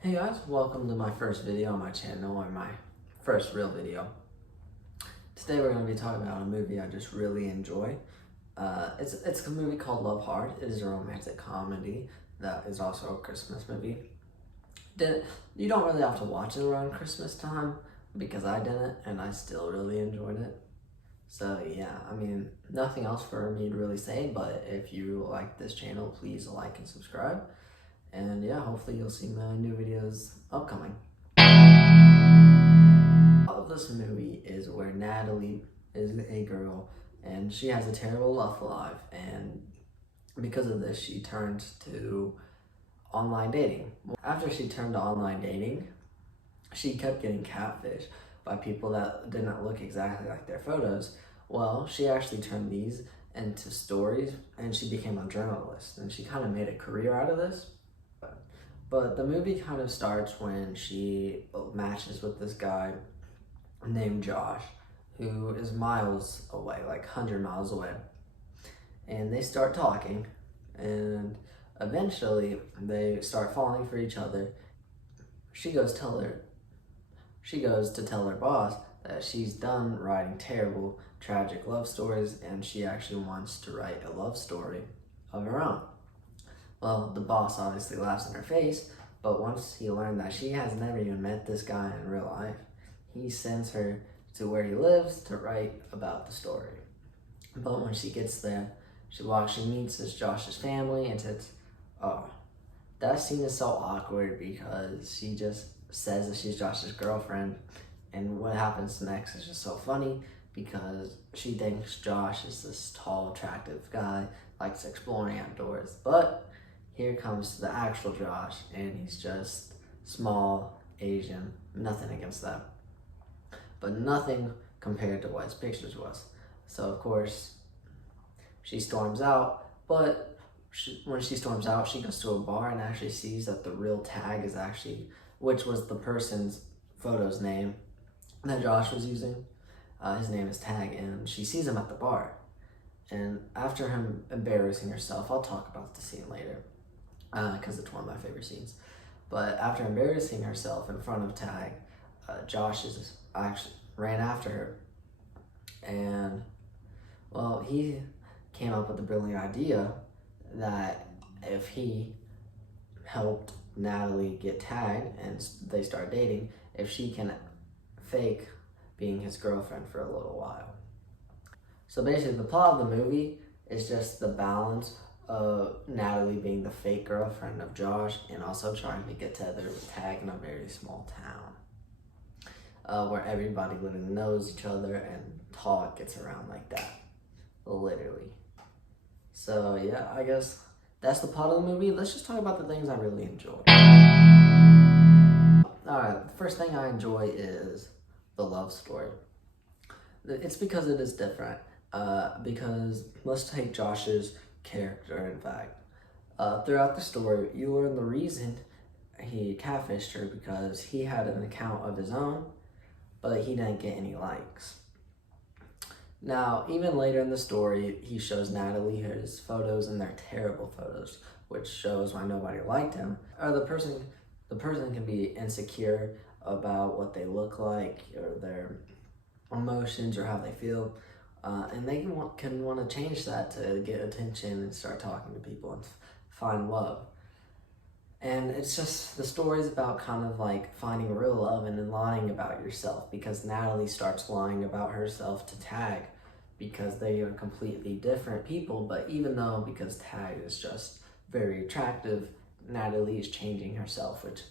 Hey guys, welcome to my first video on my channel, or my first real video. Today we're going to be talking about a movie I just really enjoy. It's a movie called Love Hard. It is a romantic comedy that is also a Christmas movie. You don't really have to watch it around Christmas time, because I didn't, and I still really enjoyed it. So yeah, I mean, nothing else for me to really say, but if you like this channel, please like and subscribe. And yeah, hopefully you'll see my new videos upcoming. Of this movie is where Natalie is a girl and she has a terrible love life, and because of this she turns to online dating. After she turned to online dating, she kept getting catfished by people that didn't look exactly like their photos. Well, she actually turned these into stories and she became a journalist, and she kind of made a career out of this. But the movie kind of starts when she matches with this guy named Josh, who is miles away, like 100 miles away. And they start talking, and eventually they start falling for each other. She goes to tell her boss that she's done writing terrible, tragic love stories, and she actually wants to write a love story of her own. Well, the boss obviously laughs in her face, but once he learned that she has never even met this guy in real life, he sends her to where he lives to write about the story. But when she gets there, she meets Josh's family, and says, oh, that scene is so awkward because she just says that she's Josh's girlfriend, and what happens next is just so funny because she thinks Josh is this tall, attractive guy, likes exploring outdoors, but here comes the actual Josh, and he's just small, Asian, nothing against that, but nothing compared to what his pictures was. So of course, she storms out, but when she storms out, she goes to a bar and actually sees that the real tag is actually, which was the person's photo's name that Josh was using. His name is Tag, and she sees him at the bar. And after him embarrassing herself, I'll talk about the scene later, because it's one of my favorite scenes. But after embarrassing herself in front of Tag, Josh is actually ran after her, and well, he came up with the brilliant idea that if he helped Natalie get tagged and they start dating, if she can fake being his girlfriend for a little while. So basically the plot of the movie is just the balance of Natalie being the fake girlfriend of Josh and also trying to get together with Tag in a very small town, where everybody literally knows each other and talk gets around like that, literally. So yeah, I guess that's the plot of the movie. Let's just talk about the things I really enjoy. Alright, the first thing I enjoy is the love story. It's because it is different. Because let's take Josh's character, in fact. Throughout the story, you learn the reason he catfished her because he had an account of his own, but he didn't get any likes. Now, even later in the story, he shows Natalie his photos, and they're terrible photos, which shows why nobody liked him. Or the person can be insecure about what they look like, or their emotions, or how they feel, and they can want to change that to get attention and start talking to people and find love. And it's just, the story is about kind of like finding real love and then lying about yourself, because Natalie starts lying about herself to Tag because they are completely different people. But even though, because Tag is just very attractive, Natalie is changing herself, which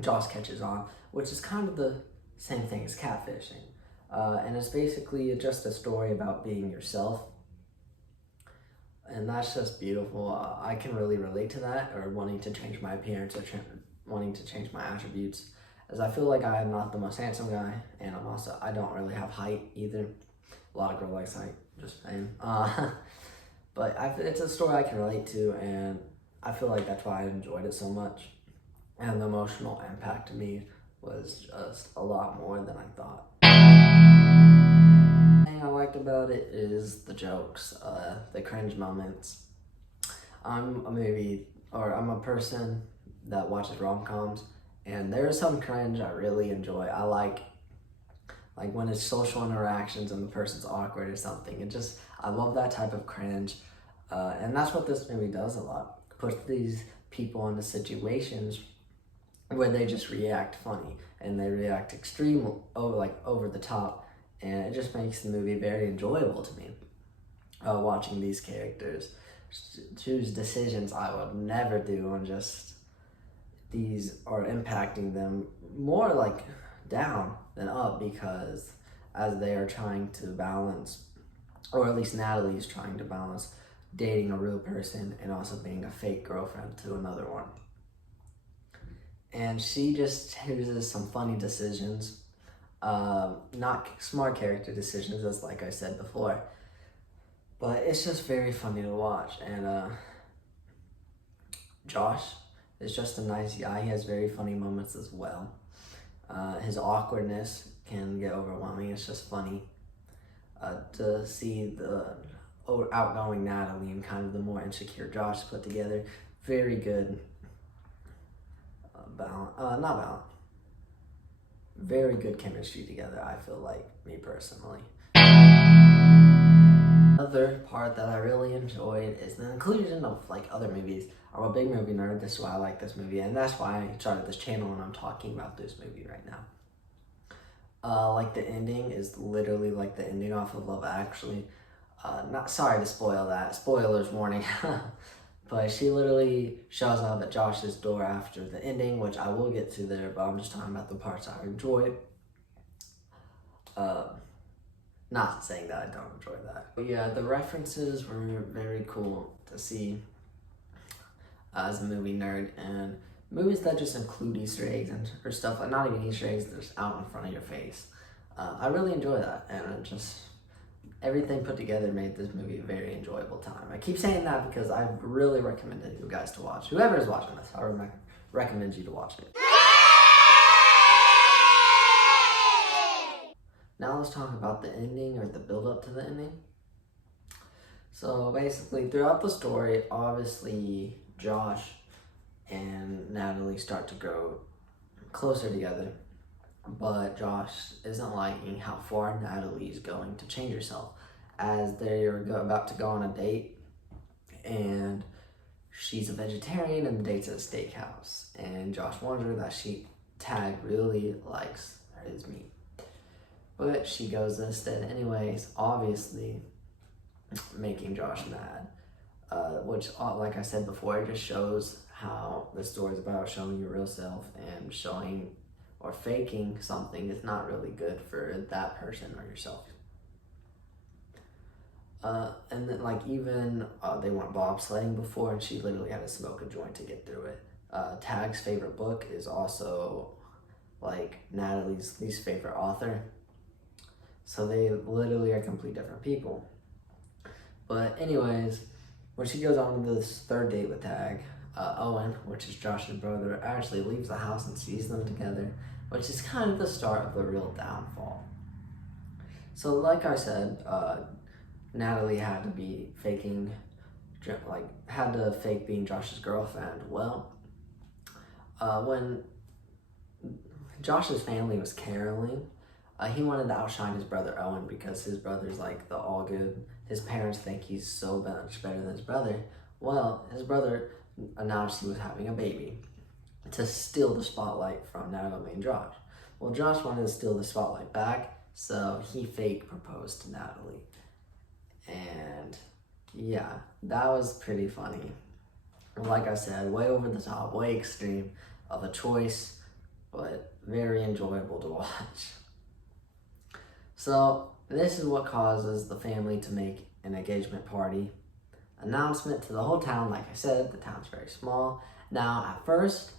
Josh catches on, which is kind of the same thing as catfishing. And it's basically just a story about being yourself. And that's just beautiful. I can really relate to that, or wanting to change my appearance, or wanting to change my attributes, as I feel like I am not the most handsome guy, and I don't really have height either. A lot of girl likes height, just saying. But it's a story I can relate to, and I feel like that's why I enjoyed it so much. And the emotional impact to me was just a lot more than I thought. The thing I liked about it is the jokes, the cringe moments. I'm a person that watches rom-coms, And there's some cringe I really enjoy. I like when it's social interactions and the person's awkward or something. I love that type of cringe. And that's what this movie does a lot. Puts these people into situations where they just react funny and they react extreme over the top, and it just makes the movie very enjoyable to me. Watching these characters choose decisions I would never do, and just these are impacting them more like down than up, because as they are trying to balance, or at least Natalie's trying to balance, dating a real person and also being a fake girlfriend to another one. And she just chooses some funny decisions, not smart character decisions, as like I said before, but it's just very funny to watch. And Josh is just a nice guy. He has very funny moments as well. His awkwardness can get overwhelming. It's just funny to see the outgoing Natalie and kind of the more insecure Josh put together. Very good very good chemistry together, I feel like, me personally. Another part that I really enjoyed is the inclusion of like other movies. I'm a big movie nerd, this is why I like this movie, and that's why I started this channel and I'm talking about this movie right now. Like the ending is literally like the ending off of Love Actually. Not sorry to spoil that, spoilers warning. But she literally shows up at Josh's door after the ending, which I will get to there, but I'm just talking about the parts I enjoyed. Not saying that I don't enjoy that. But yeah, the references were very cool to see as a movie nerd, and movies that just include Easter eggs or stuff, like not even Easter eggs, they're just out in front of your face. I really enjoy that, and everything put together made this movie a very enjoyable time. I keep saying that because I really recommended you guys to watch. Whoever is watching this, I recommend you to watch it. Now let's talk about the ending, or the build up to the ending. So basically, throughout the story, obviously Josh and Natalie start to grow closer together, but Josh isn't liking how far Natalie is going to change herself, as they are about to go on a date, and she's a vegetarian and the date's at a steakhouse, and Josh warns her that Tag really likes his meat, but she goes instead anyways, obviously making Josh mad, which, like I said before, it just shows how the story is about showing your real self, and showing or faking something is not really good for that person or yourself. And then even they went bobsledding before, and she literally had to smoke a joint to get through it. Tag's favorite book is also like Natalie's least favorite author. So they literally are complete different people. But anyways, when she goes on to this third date with Tag, Owen, which is Josh's brother, actually leaves the house and sees them together, which is kind of the start of the real downfall. So like I said, Natalie had to fake being Josh's girlfriend. Well, when Josh's family was caroling, he wanted to outshine his brother Owen, because his brother's like the all good. His parents think he's so much better than his brother. Well, his brother announced he was having a baby to steal the spotlight from Natalie and Josh. Well, Josh wanted to steal the spotlight back, so he fake proposed to Natalie. And yeah, that was pretty funny. Like I said, way over the top, way extreme of a choice, but very enjoyable to watch. So this is what causes the family to make an engagement party announcement to the whole town. Like I said, the town's very small. Now, at first,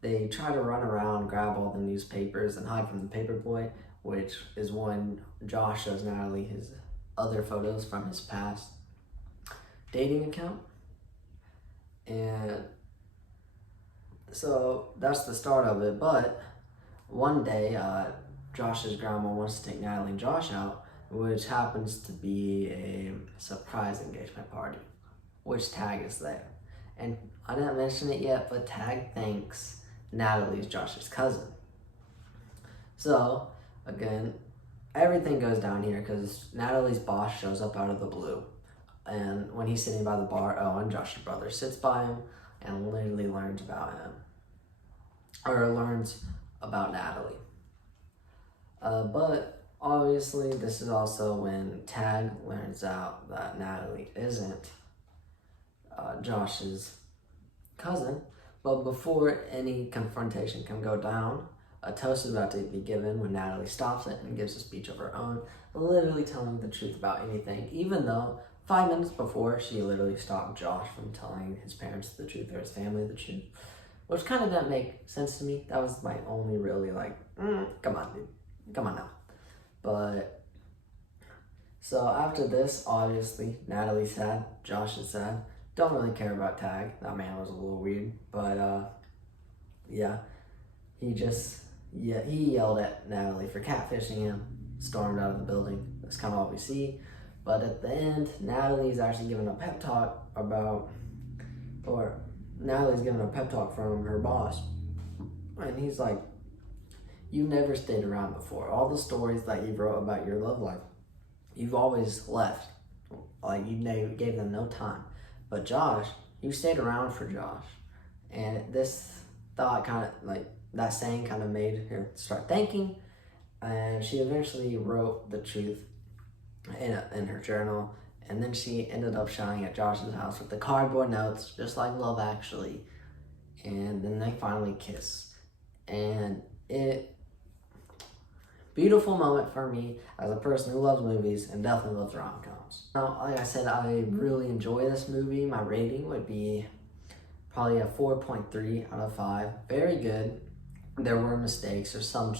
they try to run around, grab all the newspapers, and hide from the paper boy, which is when Josh shows Natalie his other photos from his past dating account. And so that's the start of it. But one day, Josh's grandma wants to take Natalie and Josh out, which happens to be a surprise engagement party, which Tag is there. And I didn't mention it yet, but Tag thinks Natalie's Josh's cousin. So, again, everything goes down here because Natalie's boss shows up out of the blue. And when he's sitting by the bar, Owen, Josh's brother, sits by him and literally learns about him. Or learns about Natalie. But obviously, this is also when Tag learns out that Natalie isn't Josh's cousin. But before any confrontation can go down, a toast is about to be given when Natalie stops it and gives a speech of her own, literally telling the truth about anything, even though 5 minutes before she literally stopped Josh from telling his parents the truth or his family the truth, which kind of didn't make sense to me. That was my only really like, come on, dude. Come on now. But, so after this, obviously, Natalie's sad, Josh is sad. Don't really care about Tag. That man was a little weird. But, yeah. He yelled at Natalie for catfishing him, stormed out of the building. That's kind of all we see. But at the end, Natalie's actually giving a pep talk Natalie's giving a pep talk from her boss. And he's like, "You've never stayed around before. All the stories that you wrote about your love life, you've always left. Like, you gave them no time. But Josh, you stayed around for Josh." And this thought kind of, like, that saying kind of made her start thinking. And she eventually wrote the truth in her journal. And then she ended up showing at Josh's house with the cardboard notes, just like Love Actually. And then they finally kiss. And beautiful moment for me as a person who loves movies and definitely loves rom-coms. Now, like I said, I really enjoy this movie. My rating would be probably a 4.3 out of 5. Very good. There were mistakes or some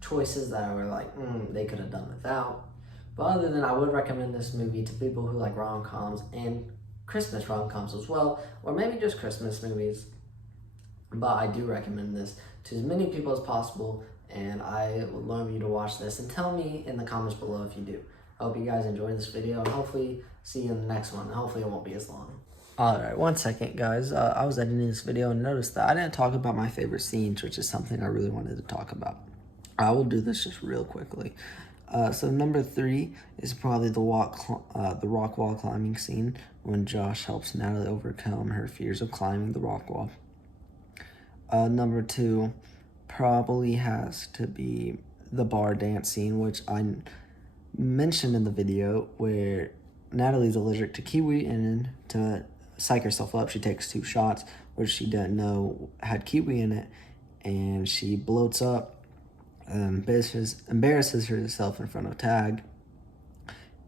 choices that I were like, they could have done without. But other than, I would recommend this movie to people who like rom-coms and Christmas rom-coms as well, or maybe just Christmas movies. But I do recommend this to as many people as possible, and I would love you to watch this and tell me in the comments below if you do. I hope you guys enjoyed this video, and hopefully see you in the next one. Hopefully it won't be as long. Alright, 1 second guys. I was editing this video and noticed that I didn't talk about my favorite scenes, which is something I really wanted to talk about. I will do this just real quickly. So number 3 is probably the rock wall climbing scene when Josh helps Natalie overcome her fears of climbing the rock wall. Number 2 probably has to be the bar dance scene, which I mentioned in the video, where Natalie's allergic to kiwi, and to psych herself up, she takes 2 shots, which she didn't know had kiwi in it, and she bloats up, embarrasses herself in front of Tag.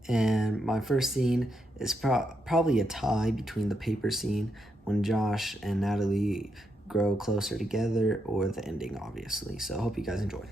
And my first scene is probably a tie between the paper scene when Josh and Natalie grow closer together, or the ending, obviously. So I hope you guys enjoyed.